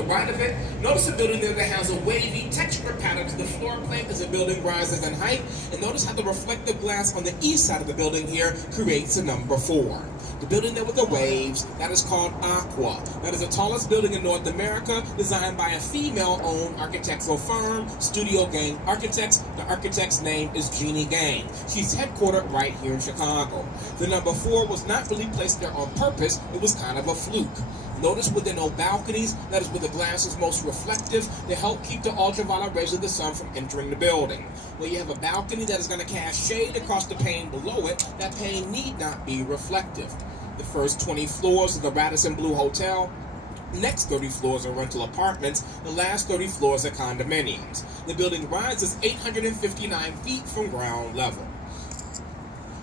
the right of it, notice a building there that has a wavy texture pattern to the floor plate as the building rises in height. And notice how the reflective glass on the east side of the building here creates a number 4. The building there with the waves, that is called Aqua. That is the tallest building in North America, designed by a female-owned architectural firm, Studio Gang Architects. The architect's name is Jeannie Gang. She's headquartered right here in Chicago. The number 4 was not really placed there on purpose. It was kind of a fluke. Notice with the no balconies, that is where the glass is most reflective to help keep the ultraviolet rays of the sun from entering the building. Where you have a balcony that is going to cast shade across the pane below it, that pane need not be reflective. The first 20 floors of the Radisson Blu Hotel. The next 30 floors are rental apartments. The last 30 floors are condominiums. The building rises 859 feet from ground level.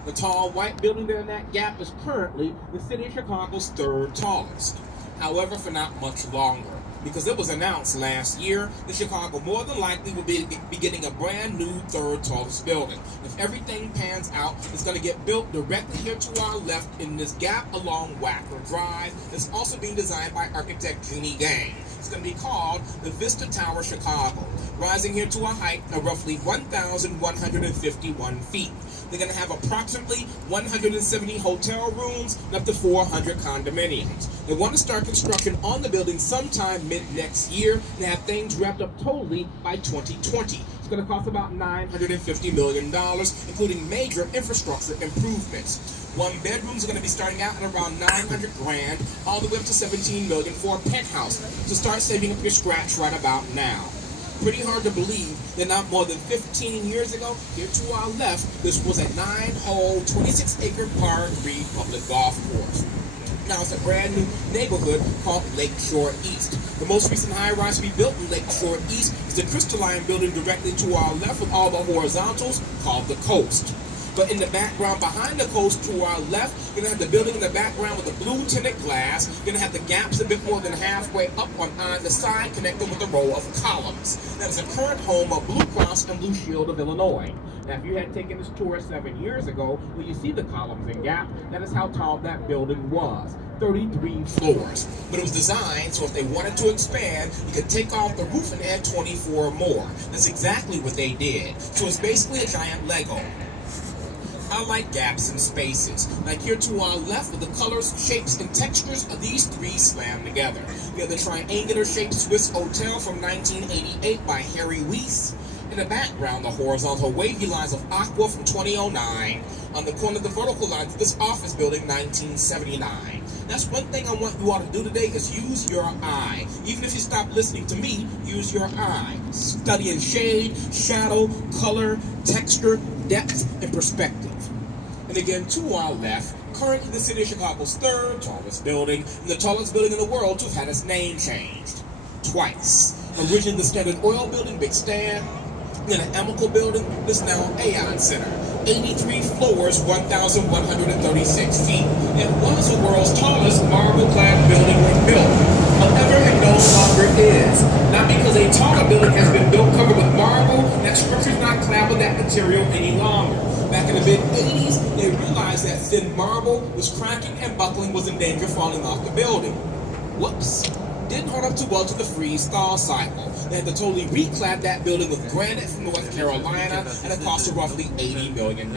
The tall white building there in that gap is currently the city of Chicago's 3rd tallest. However, for not much longer, because it was announced last year that Chicago more than likely will be getting a brand new 3rd tallest building. If everything pans out, it's going to get built directly here to our left in this gap along Wacker Drive. It's also being designed by architect Jeannie Gang. It's going to be called the Vista Tower Chicago, rising here to a height of roughly 1,151 feet. They're going to have approximately 170 hotel rooms and up to 400 condominiums. They want to start construction on the building sometime mid-next year and have things wrapped up totally by 2020. It's going to cost about $950 million, including major infrastructure improvements. One bedrooms are going to be starting out at around $900,000, all the way up to $17 million for a penthouse. So start saving up your scratch right about now. Pretty hard to believe that not more than 15 years ago, here to our left, this was a 9-hole, 26-acre par 3 public golf course. Now it's a brand new neighborhood called Lakeshore East. The most recent high-rise to be built in Lakeshore East is the Crystalline building directly to our left with all the horizontals called the Coast. But in the background behind the Coast to our left, you're going to have the building in the background with the blue tinted glass. You're going to have the gaps a bit more than halfway up on either side connected with a row of columns. That is the current home of Blue Cross and Blue Shield of Illinois. Now, if you had taken this tour 7 years ago, well, you see the columns and gap. That is how tall that building was. 33 floors. But it was designed so if they wanted to expand, you could take off the roof and add 24 more. That's exactly what they did. So it's basically a giant Lego. I like gaps and spaces. Like here to our left with the colors, shapes, and textures of these 3 slammed together. We have the triangular shaped Swiss Hotel from 1988 by Harry Weiss. In the background, the horizontal wavy lines of Aqua from 2009. On the corner of the vertical lines of this office building, 1979. That's one thing I want you all to do today is use your eye. Even if you stop listening to me, use your eye. Studying shade, shadow, color, texture, depth, and perspective. And again, to our left, currently the city of Chicago's 3rd tallest building, and the tallest building in the world to have had its name changed. Twice. Originally the Standard Oil building, Big Stand, then an Amical building, this now Aon Center. 83 floors, 1,136 feet. It was the world's tallest marble-clad building when built. However, it no longer is. Not because a taller building has been built covered with marble, that structure is not clad with that material any longer. Back in the mid-80s, they realized that thin marble was cracking and buckling, was in danger of falling off the building. Whoops. Didn't hold up too well to the freeze-thaw cycle. They had to totally reclad that building with granite from North Carolina at a cost of roughly $80 million.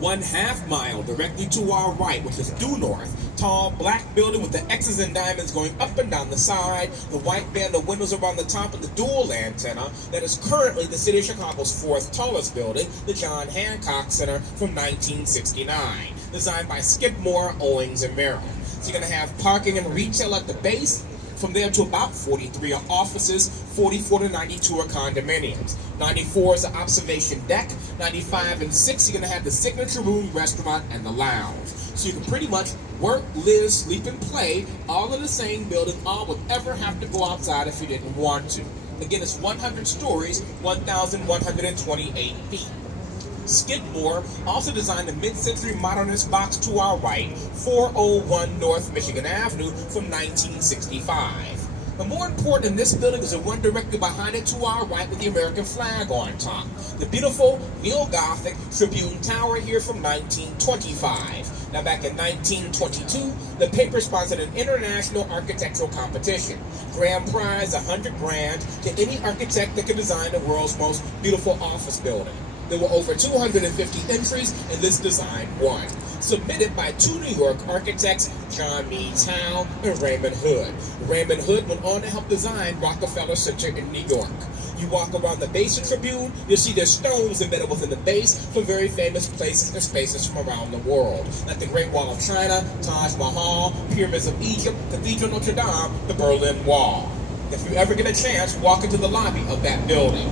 1/2 mile directly to our right, which is due north. Tall black building with the X's and diamonds going up and down the side. The white band of windows around the top of the dual antenna. That is currently the city of Chicago's 4th tallest building, the John Hancock Center from 1969. Designed by Skidmore, Owings, and Merrill. So you're going to have parking and retail at the base. From there to about 43 are offices, 44 to 92 are condominiums. 94 is the observation deck. 95 and 6, you're going to have the signature room, restaurant, and the lounge. So you can pretty much work, live, sleep, and play all in the same building, all would ever have to go outside if you didn't want to. Again, it's 100 stories, 1,128 feet. Skidmore also designed the mid-century modernist box to our right, 401 North Michigan Avenue from 1965. But more important than this building is the one directly behind it to our right with the American flag on top. The beautiful neo-Gothic Tribune Tower here from 1925. Now, back in 1922, the paper sponsored an international architectural competition. Grand prize, $100,000 to any architect that could design the world's most beautiful office building. There were over 250 entries, and this design won. Submitted by two New York architects, John Meades Howe and Raymond Hood. Raymond Hood went on to help design Rockefeller Center in New York. You walk around the base of Tribune, you'll see there's stones embedded within the base from very famous places and spaces from around the world, like the Great Wall of China, Taj Mahal, Pyramids of Egypt, Cathedral Notre Dame, the Berlin Wall. If you ever get a chance, walk into the lobby of that building.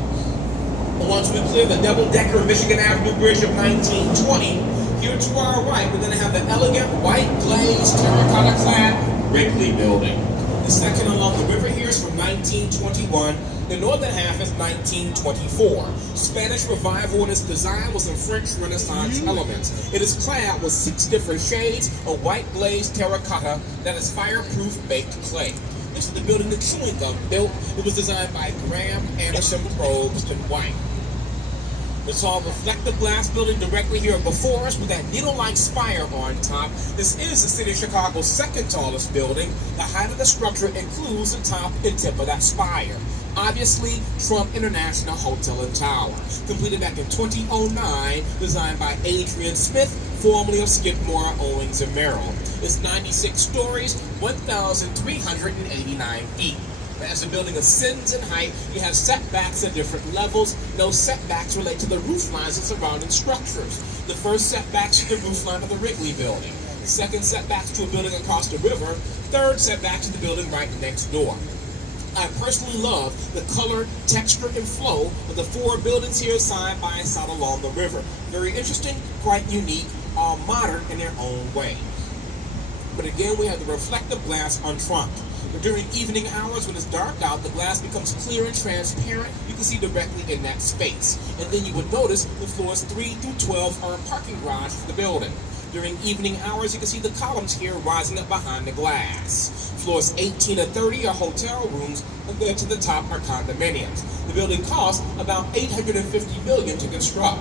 Once we clear the double-decker Michigan Avenue Bridge of 1920, here to our right, we're going to have the elegant white glazed terracotta-clad Wrigley Building. The second along the river here is from 1921. The northern half is 1924. Spanish Revival in its design was in French Renaissance elements. It is clad with 6 different shades of white glazed terracotta that is fireproof baked clay. This is the building that Chewing Gum built. It was designed by Graham Anderson Probst and White. The tall reflective glass building directly here before us with that needle-like spire on top. This is the city of Chicago's second tallest building. The height of the structure includes the top and tip of that spire. Obviously, Trump International Hotel and Tower, completed back in 2009, designed by Adrian Smith, formerly of Skidmore, Owings & Merrill. It's 96 stories, 1,389 feet. As the building ascends in height, you have setbacks at different levels. Those setbacks relate to the roof lines and surrounding structures. The first setbacks to the roof line of the Wrigley Building. The second setbacks to a building across the river. Third setback to the building right next door. I personally love the color, texture, and flow of the 4 buildings here side by side along the river. Very interesting, quite unique, all modern in their own way. But again, we have the reflective glass on front. But during evening hours, when it's dark out, the glass becomes clear and transparent. You can see directly in that space. And then you would notice the floors 3 through 12 are a parking garage for the building. During evening hours, you can see the columns here rising up behind the glass. Floors 18 to 30 are hotel rooms, and then to the top are condominiums. The building cost about $850 million to construct.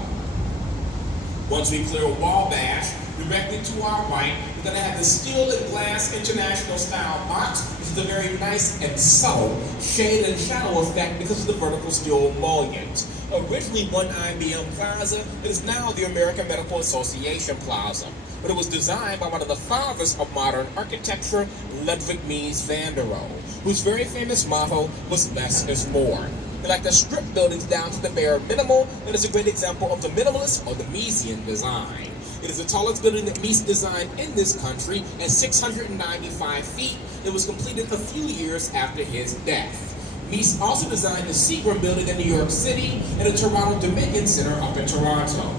Once we clear Wabash, directly to our right, we're going to have the steel and glass international style box, which is a very nice and subtle shade and shadow effect because of the vertical steel mullions. Originally one IBM Plaza, it is now the American Medical Association Plaza. But it was designed by one of the fathers of modern architecture, Ludwig Mies van der Rohe, whose very famous motto was less is more. They like to strip buildings down to the bare minimal, and is a great example of the minimalist or the Miesian design. It is the tallest building that Mies designed in this country at 695 feet. It was completed a few years after his death. Mies also designed the Seagram building in New York City and the Toronto Dominion Center up in Toronto.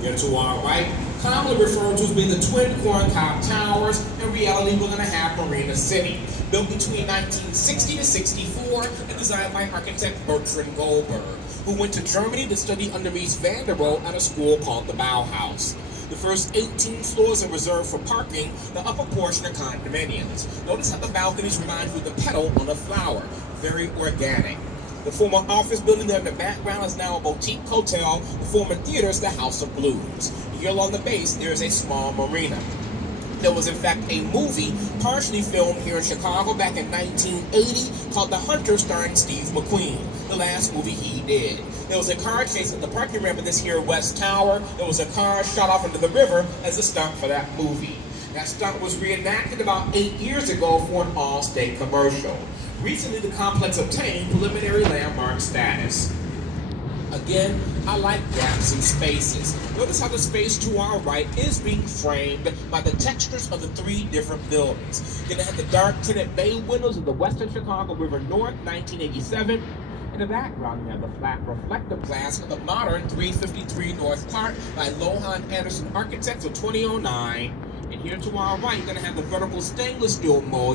Here to our right, commonly referred to as being the twin corncob towers. In reality, we're going to have Marina City, built between 1960 to 64 and designed by architect Bertrand Goldberg, who went to Germany to study under Mies van der Rohe at a school called the Bauhaus. The first 18 floors are reserved for parking, the upper portion are condominiums. Notice how the balconies remind you of the petal on a flower, very organic. The former office building there in the background is now a boutique hotel. The former theater is the House of Blues. Here along the base, there is a small marina. There was, in fact, a movie partially filmed here in Chicago back in 1980 called The Hunter, starring Steve McQueen, the last movie he did. There was a car chase at the parking ramp of this here West Tower. There was a car shot off into the river as a stunt for that movie. That stunt was reenacted about 8 years ago for an Allstate commercial. Recently, the complex obtained preliminary landmark status. Again, I like gaps and spaces. Notice how the space to our right is being framed by the textures of the 3 different buildings. You're going to have the dark tinted bay windows of the Western Chicago River North, 1987. In the background, you have the flat reflective glass of the modern 353 North Clark by Lohan Anderson Architects of 2009. And here to our right, you're going to have the vertical stainless steel mold